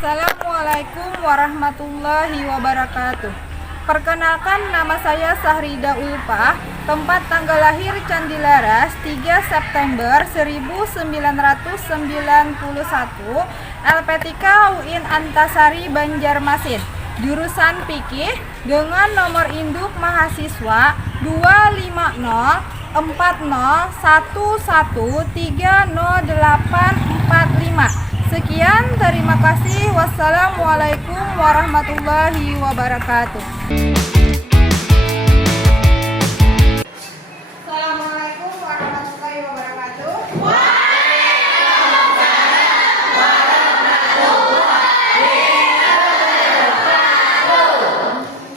Assalamualaikum warahmatullahi wabarakatuh. Perkenalkan, nama saya Sahrida Ulpah. Tempat tanggal lahir Candi Laras 3 September 1991. LPTK UIN Antasari Banjarmasin. Jurusan Fikih dengan nomor induk mahasiswa 2504011300845. Sekian, terima kasih. Wassalamualaikum warahmatullahi wabarakatuh. Assalamualaikum warahmatullahi wabarakatuh.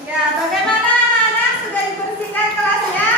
Ya, bagaimana anak-anak, sudah dibersihkan kelasnya?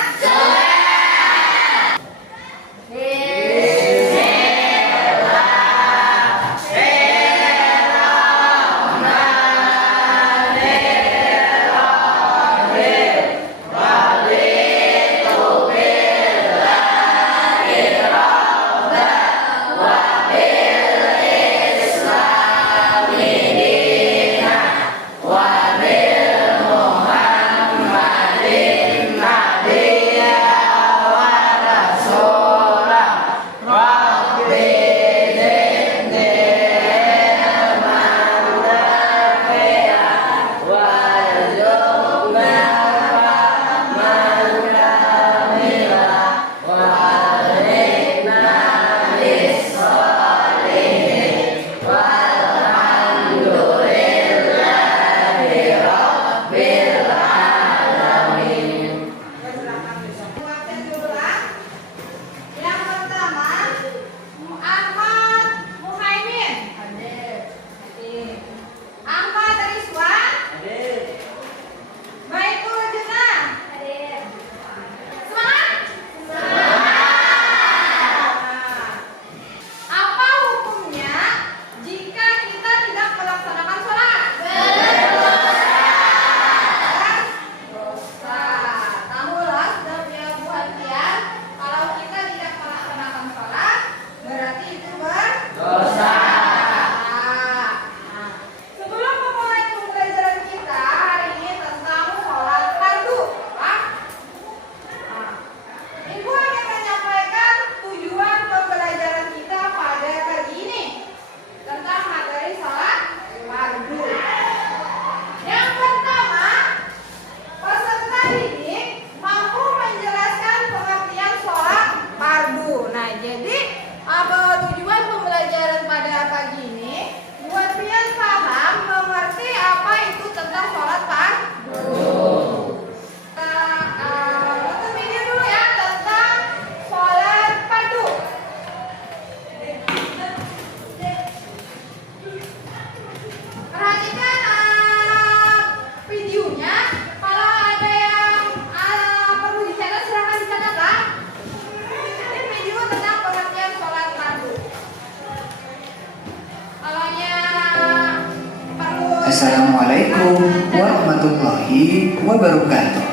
Assalamualaikum warahmatullahi wabarakatuh.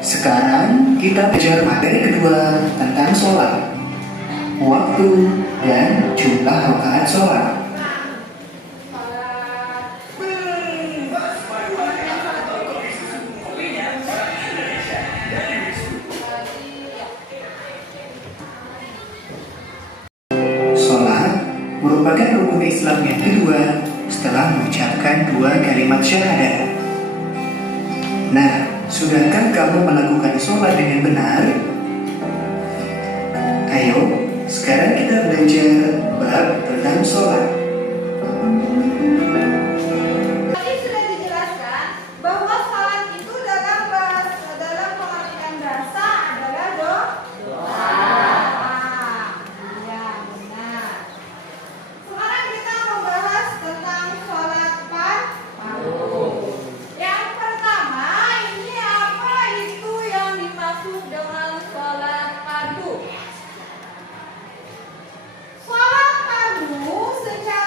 Sekarang kita belajar materi kedua tentang sholat, waktu dan jumlah rakaat sholat. Sholat merupakan rukun Islam yang kedua setelah mengucapkan 2 kalimat syahadat. Nah, sudahkah kamu melakukan sholat dengan benar? Ayo, sekarang kita belajar bab tentang sholat. Tadi sudah dijelaskan bahwa salat itu dalam pengertian bahasa adalah doa. Iya, benar. Sekarang kita membahas tentang sholat fardu. Yang pertama, ini apa itu yang dimaksud dengan sholat fardu? Sholat fardu secara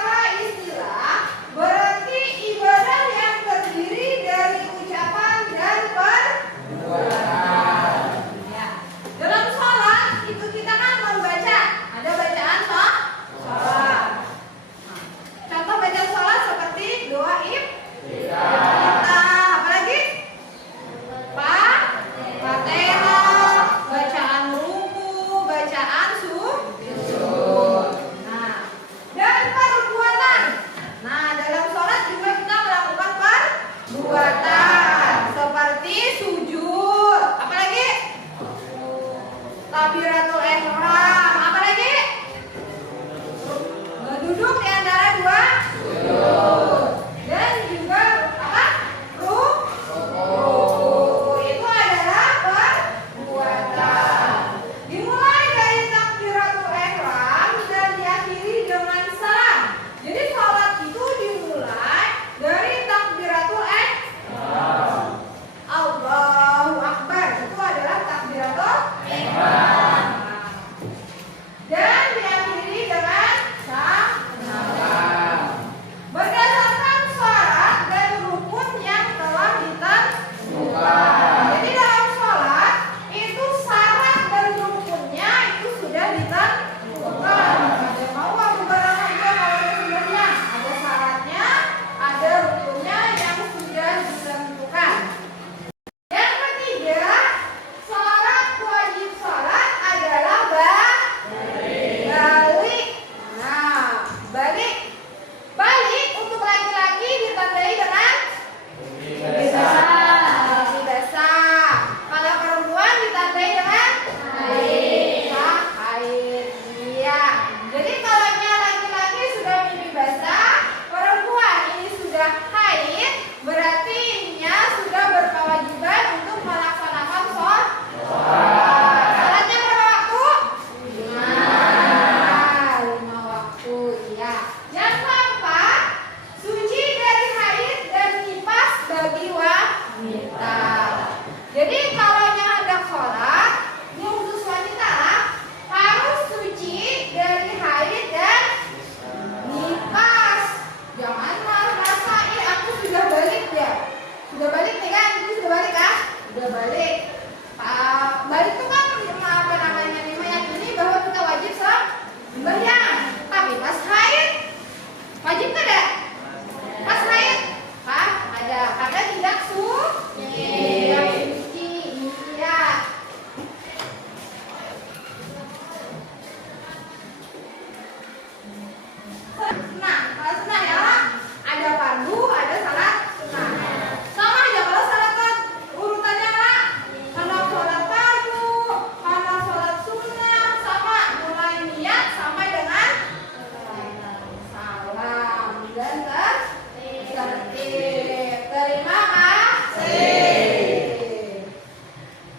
Terima kasih.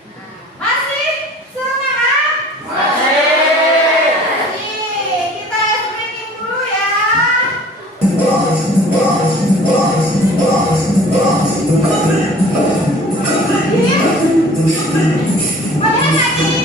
Nah, masih semangat? Masih. Kita speaking dulu ya. Boleh lagi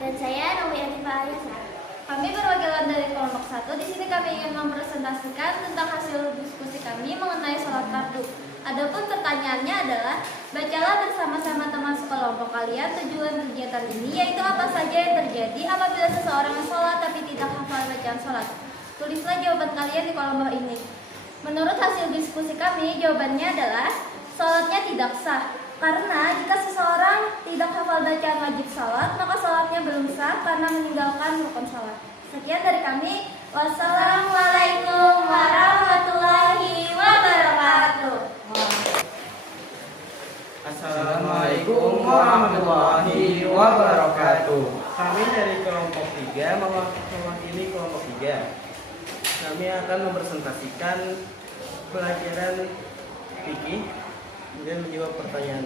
Dan saya Naomi Atifah Ayasa. Kami perwakilan dari kelompok 1. Di sini kami ingin mempresentasikan tentang hasil diskusi kami mengenai sholat fardu. Adapun pertanyaannya adalah, bacalah bersama-sama teman sekelompok kalian tujuan kegiatan ini, yaitu apa saja yang terjadi apabila seseorang sholat tapi tidak hafal bacaan sholat. Tulislah jawaban kalian di kolom bawah ini. Menurut hasil diskusi kami, jawabannya adalah sholatnya tidak sah. Karena jika seseorang tidak hafal bacaan wajib sholat, maka sholatnya belum sah karena meninggalkan rukun sholat. Sekian dari kami. Wassalamualaikum warahmatullahi wabarakatuh. Assalamualaikum warahmatullahi wabarakatuh. Kami dari kelompok 3 mewakili kelompok 3. Kami akan mempresentasikan pelajaran fikih dan menjawab pertanyaan.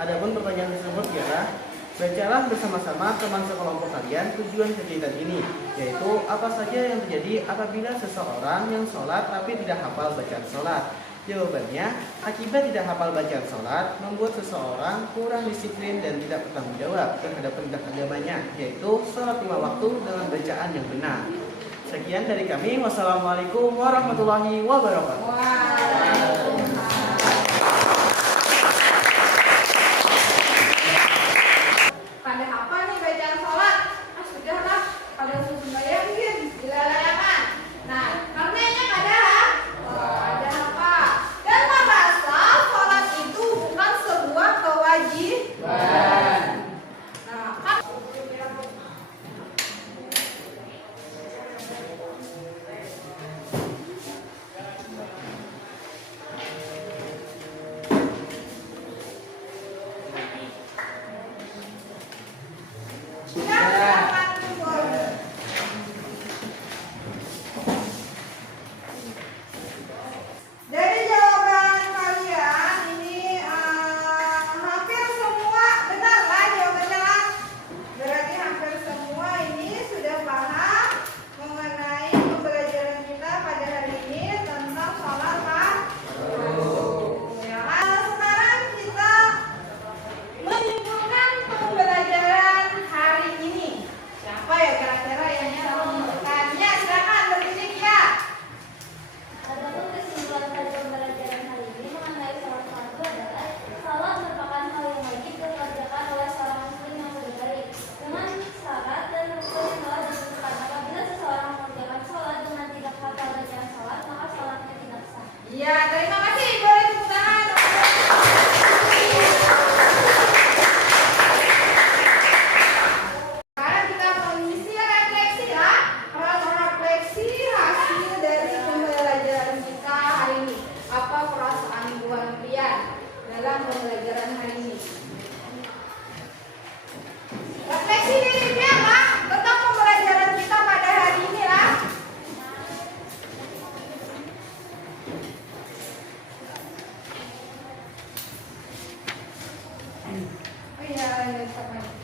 Adapun pertanyaan tersebut ialah, bacalah bersama-sama teman sekelompok kalian tujuan kegiatan ini, yaitu apa saja yang terjadi apabila seseorang yang sholat tapi tidak hafal bacaan sholat. Jawabannya, akibat tidak hafal bacaan sholat membuat seseorang kurang disiplin dan tidak bertanggung jawab terhadap perintah agamanya, yaitu sholat 5 waktu dengan bacaan yang benar. Sekian dari kami. Wassalamualaikum warahmatullahi wabarakatuh. Pada apa nih bacaan sholat? Sudahlah, pada susun bayangin, dilayakan. Nah, karenanya pada apa? Dan merasa sholat itu bukan sebuah kewajiban. Nah, dari jawaban kalian ini hampir semua benar lah jawabannya lah. Berarti hampir semua ini sudah paham mengenai pembelajaran kita pada hari ini tentang sholat fardu. Ya, sekarang kita menyimpulkan pembelajaran hari ini. Siapa ya kira-kira yang bisa menyimpulkannya? Silakan berbisik ya. Adapun kesimpulan dari pembelajaran hari ini mengenai sholat fardu adalah, sholat merupakan hal yang wajib dikerjakan oleh seorang muslim yang baik, dengan syarat dan rukun yang telah ditentukan. Apabila seseorang mengerjakan sholat dengan tidak hafal bacaan sholat, maka sholatnya tidak sah. Iya, terima kasih. Boleh tepuk tangan. Sekarang kita mengisi refleksi ya. Refleksi hasil dari pembelajaran kita hari ini. Apa perasaan buat kalian dalam pembelajaran hari ini? Refleksi dirinya lah tentang pembelajaran kita pada hari ini lah. Oh iya, sama.